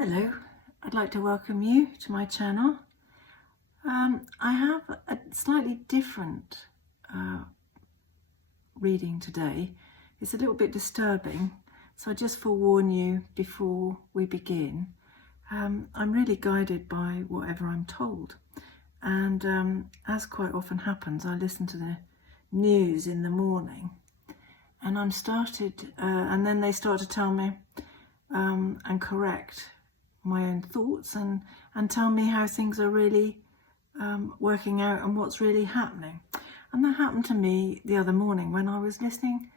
Hello, I'd like to welcome you to my channel. I have a slightly different reading today. It's a little bit disturbing, so I just forewarn you before we begin. I'm really guided by whatever I'm told, and as quite often happens, I listen to the news in the morning, and and then they start to tell me and correct my own thoughts and tell me how things are really working out and what's really happening. And that happened to me the other morning when I was listening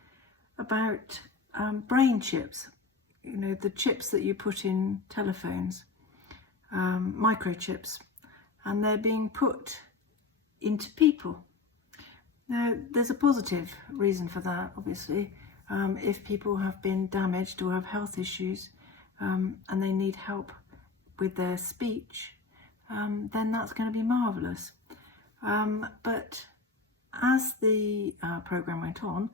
about brain chips, you know, the chips that you put in telephones, microchips, and they're being put into people. Now, there's a positive reason for that, obviously. If people have been damaged or have health issues and they need help with their speech, then that's going to be marvellous. But as the programme went on,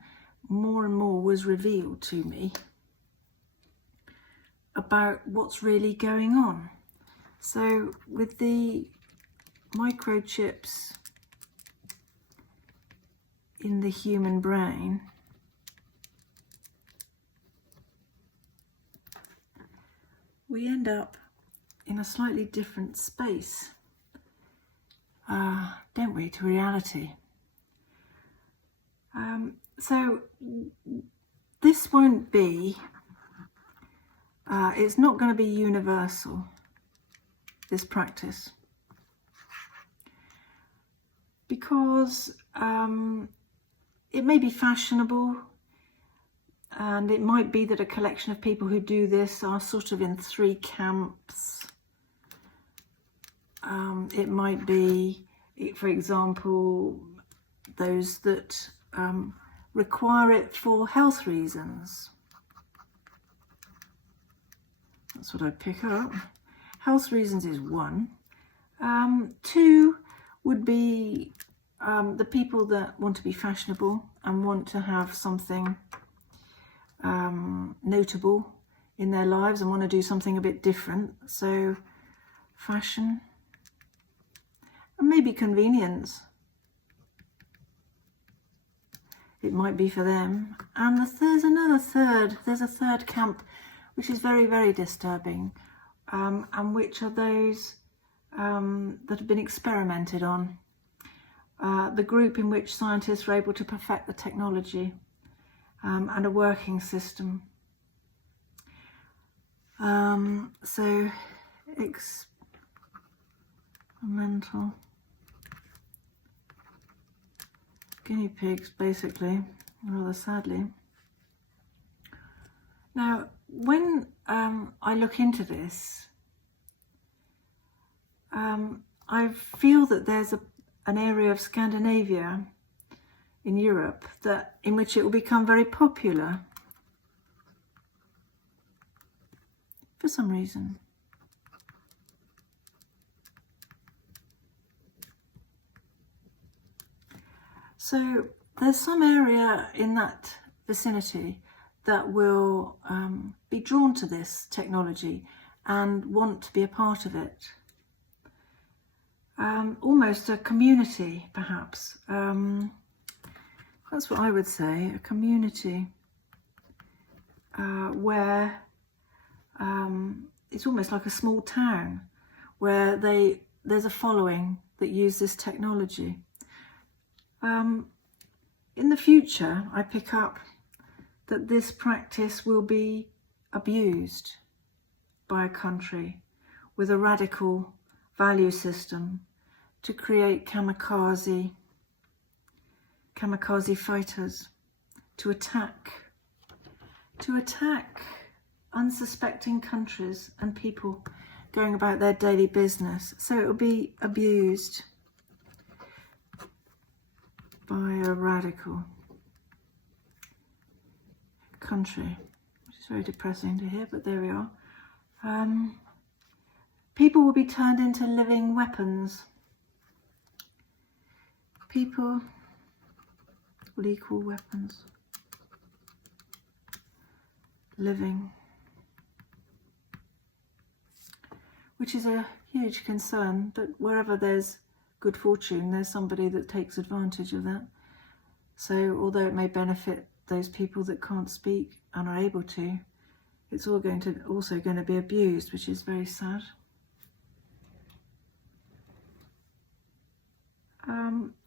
more and more was revealed to me about what's really going on. So with the microchips in the human brain, we end up in a slightly different space, don't we, to reality. So this won't be, it's not going to be universal, this practice, because it may be fashionable, and it might be that a collection of people who do this are sort of in three camps. It might be, for example, those that require it for health reasons. That's what I pick up. Health reasons is one. Two would be the people that want to be fashionable and want to have something notable in their lives and want to do something a bit different. So fashion, and maybe convenience. It might be for them. And there's a third camp, which is very, very disturbing, and which are those that have been experimented on. The group in which scientists were able to perfect the technology and a working system. So experimental guinea pigs, basically, rather sadly. Now, when I look into this, I feel that there's an area of Scandinavia in Europe in which it will become very popular for some reason. So there's some area in that vicinity that will be drawn to this technology and want to be a part of it. Almost a community, perhaps. That's what I would say, a community where it's almost like a small town where there's a following that use this technology. In the future, I pick up that this practice will be abused by a country with a radical value system to create kamikaze fighters to attack unsuspecting countries and people going about their daily business. So it will be abused by a radical country, which is very depressing to hear, but there we are. People will be turned into living weapons. People will equal weapons. Living which is a huge concern. But wherever there's good fortune, there's somebody that takes advantage of that. So although it may benefit those people that can't speak and are able to, it's also going to be abused, which is very sad.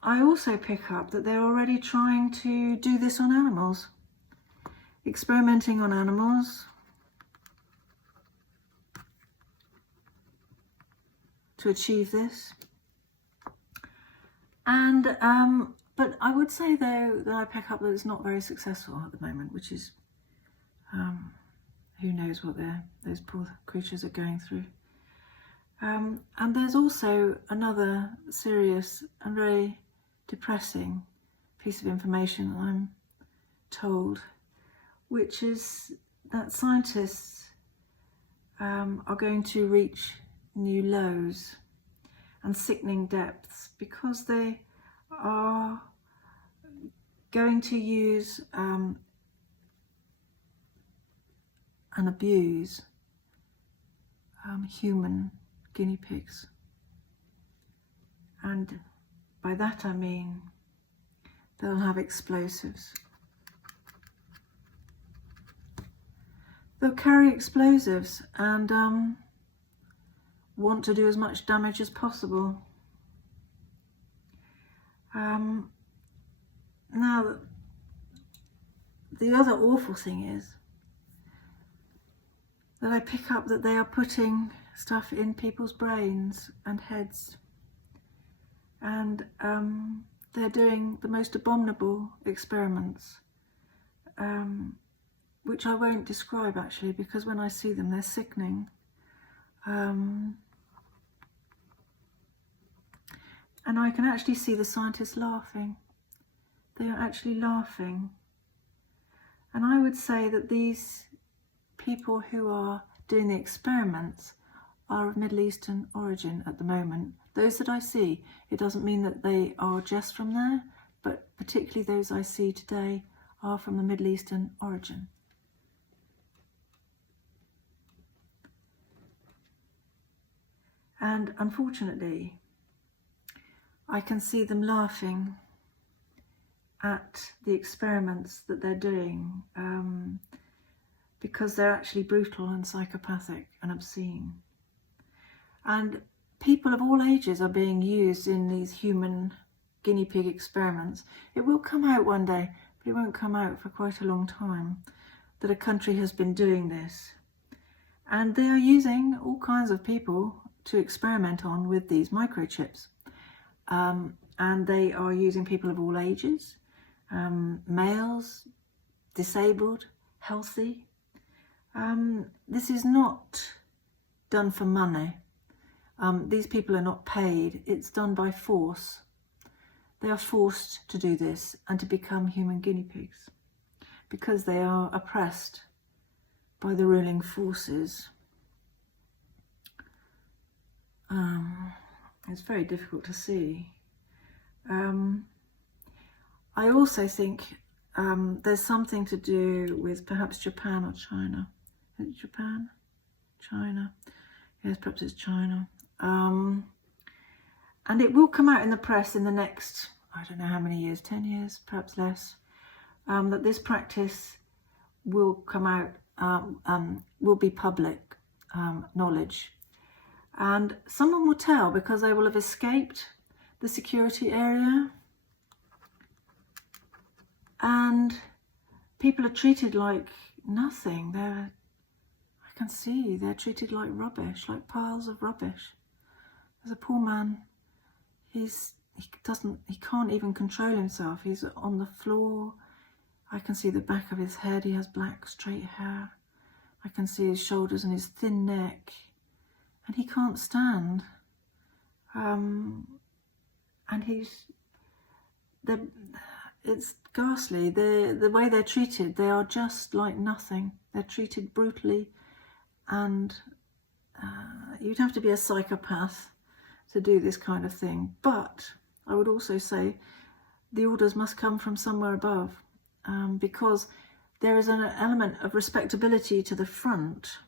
I also pick up that they're already trying to do this on animals, experimenting on animals to achieve this. And but I would say though that I pick up that it's not very successful at the moment, which is who knows what those poor creatures are going through. And there's also another serious and very depressing piece of information that I'm told, which is that scientists are going to reach new lows and sickening depths because they are going to use and abuse human guinea pigs. And by that I mean they'll have explosives. They'll carry explosives and want to do as much damage as possible. Now, the other awful thing is that I pick up that they are putting stuff in people's brains and heads, and they're doing the most abominable experiments, which I won't describe actually, because when I see them they're sickening. And I can actually see the scientists laughing. They are actually laughing. And I would say that these people who are doing the experiments are of Middle Eastern origin at the moment. Those that I see, it doesn't mean that they are just from there, but particularly those I see today are from the Middle Eastern origin. And unfortunately, I can see them laughing at the experiments that they're doing because they're actually brutal and psychopathic and obscene. And people of all ages are being used in these human guinea pig experiments. It will come out one day, but it won't come out for quite a long time, that a country has been doing this. And they are using all kinds of people to experiment on with these microchips. And they are using people of all ages, males, disabled, healthy. This is not done for money. These people are not paid. It's done by force. They are forced to do this and to become human guinea pigs because they are oppressed by the ruling forces. It's very difficult to see. I also think there's something to do with perhaps Japan or China. Is it Japan? China? Yes, perhaps it's China. And it will come out in the press in the next, I don't know how many years, 10 years, perhaps less, that this practice will come out, will be public knowledge. And someone will tell because they will have escaped the security area. And people are treated like nothing. I can see they're treated like rubbish, like piles of rubbish. There's a poor man, he can't even control himself. He's on the floor. I can see the back of his head. He has black straight hair. I can see his shoulders and his thin neck. And he can't stand. And it's ghastly. The way they're treated, they are just like nothing. They're treated brutally, and you'd have to be a psychopath to do this kind of thing. But I would also say the orders must come from somewhere above, because there is an element of respectability to the front.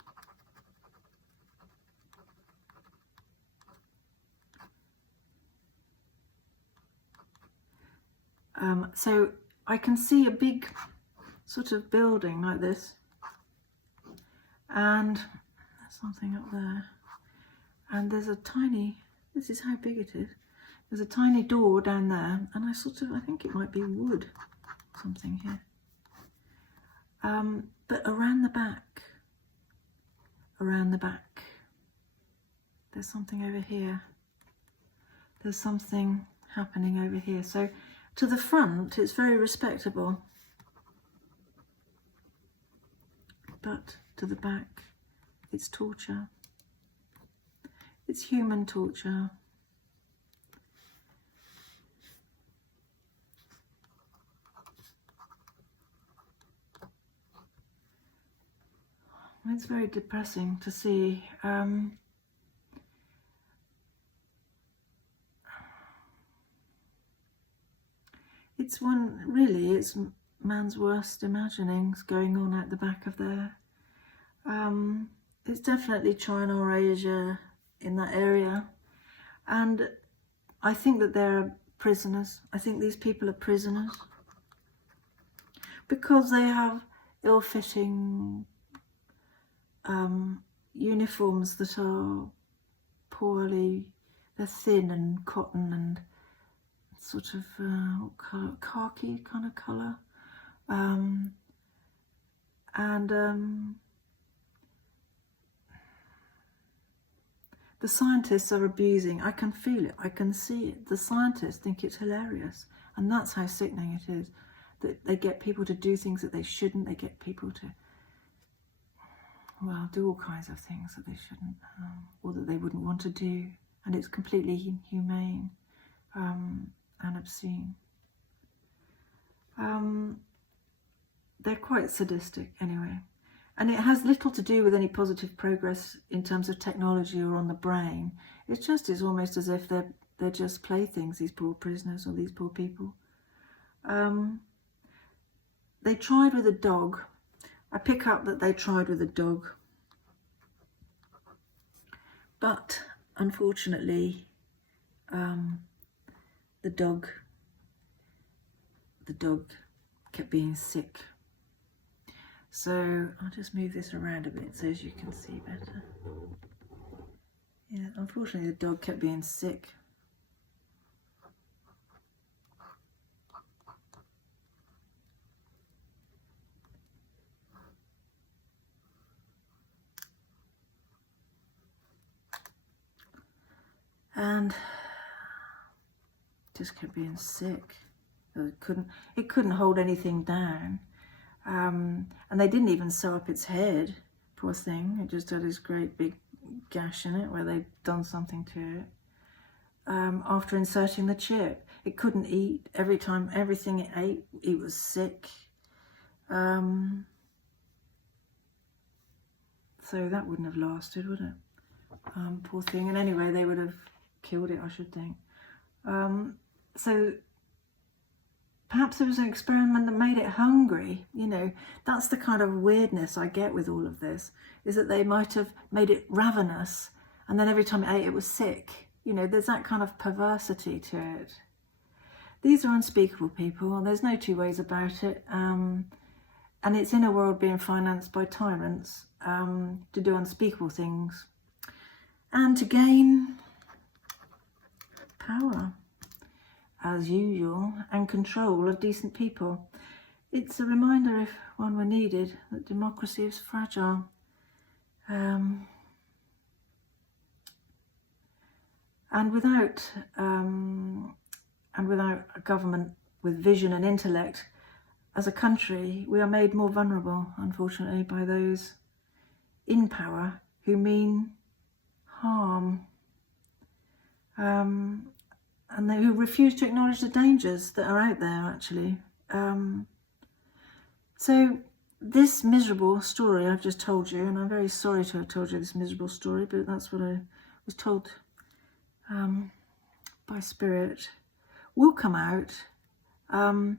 So I can see a big sort of building like this, and there's something up there, and there's a tiny, this is how big it is, there's a tiny door down there, and I think it might be wood, something here. But around the back, there's something over here. There's something happening over here. So to the front, it's very respectable. But to the back, it's torture. It's human torture. It's very depressing to see. It's man's worst imaginings going on at the back of there. It's definitely China or Asia, in that area. And I think that they're prisoners. I think these people are prisoners because they have ill-fitting uniforms that are poorly, they're thin and cotton and sort of khaki kind of colour, the scientists are abusing. I can feel it, I can see it. The scientists think it's hilarious, and that's how sickening it is, that they get people to do things that they shouldn't. They get people to, well, do all kinds of things that they shouldn't, or that they wouldn't want to do, and it's completely inhumane and obscene. They're quite sadistic anyway, and it has little to do with any positive progress in terms of technology or on the brain. It's just is almost as if they're just playthings, these poor prisoners or these poor people. They tried with a dog. I pick up that they tried with a dog, but unfortunately the dog kept being sick. So I'll just move this around a bit so as you can see better. Yeah, unfortunately the dog kept being sick. And just kept being sick. It couldn't hold anything down. And they didn't even sew up its head, poor thing. It just had this great big gash in it where they'd done something to it. After inserting the chip, it couldn't eat. Everything it ate, it was sick. So that wouldn't have lasted, would it? Poor thing. And anyway, they would have killed it, I should think. So perhaps there was an experiment that made it hungry. You know, that's the kind of weirdness I get with all of this, is that they might have made it ravenous, and then every time it ate, it was sick. You know, there's that kind of perversity to it. These are unspeakable people, and there's no two ways about it. And it's in a world being financed by tyrants to do unspeakable things and to gain power, as usual, and control of decent people. It's a reminder, if one were needed, that democracy is fragile. And without a government with vision and intellect, as a country, we are made more vulnerable, unfortunately, by those in power who mean harm. And who refuse to acknowledge the dangers that are out there, actually. So this miserable story I've just told you, and I'm very sorry to have told you this miserable story, but that's what I was told by Spirit, will come out. To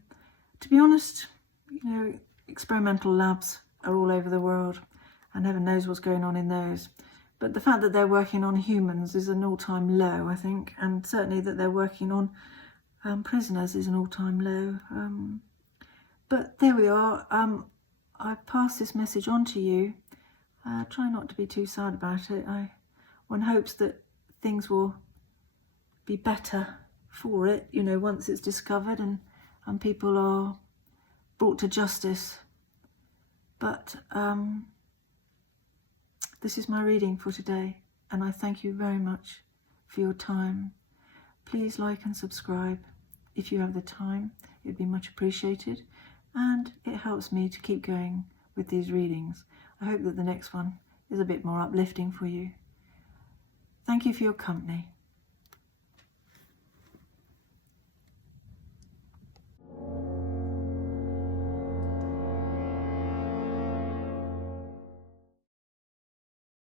be honest, you know, experimental labs are all over the world, and heaven knows what's going on in those. But the fact that they're working on humans is an all-time low, I think, and certainly that they're working on prisoners is an all-time low. But there we are. I've passed this message on to you. Try not to be too sad about it. One hopes that things will be better for it, you know, once it's discovered and people are brought to justice. But this is my reading for today, and I thank you very much for your time. Please like and subscribe if you have the time. It'd be much appreciated, and it helps me to keep going with these readings. I hope that the next one is a bit more uplifting for you. Thank you for your company.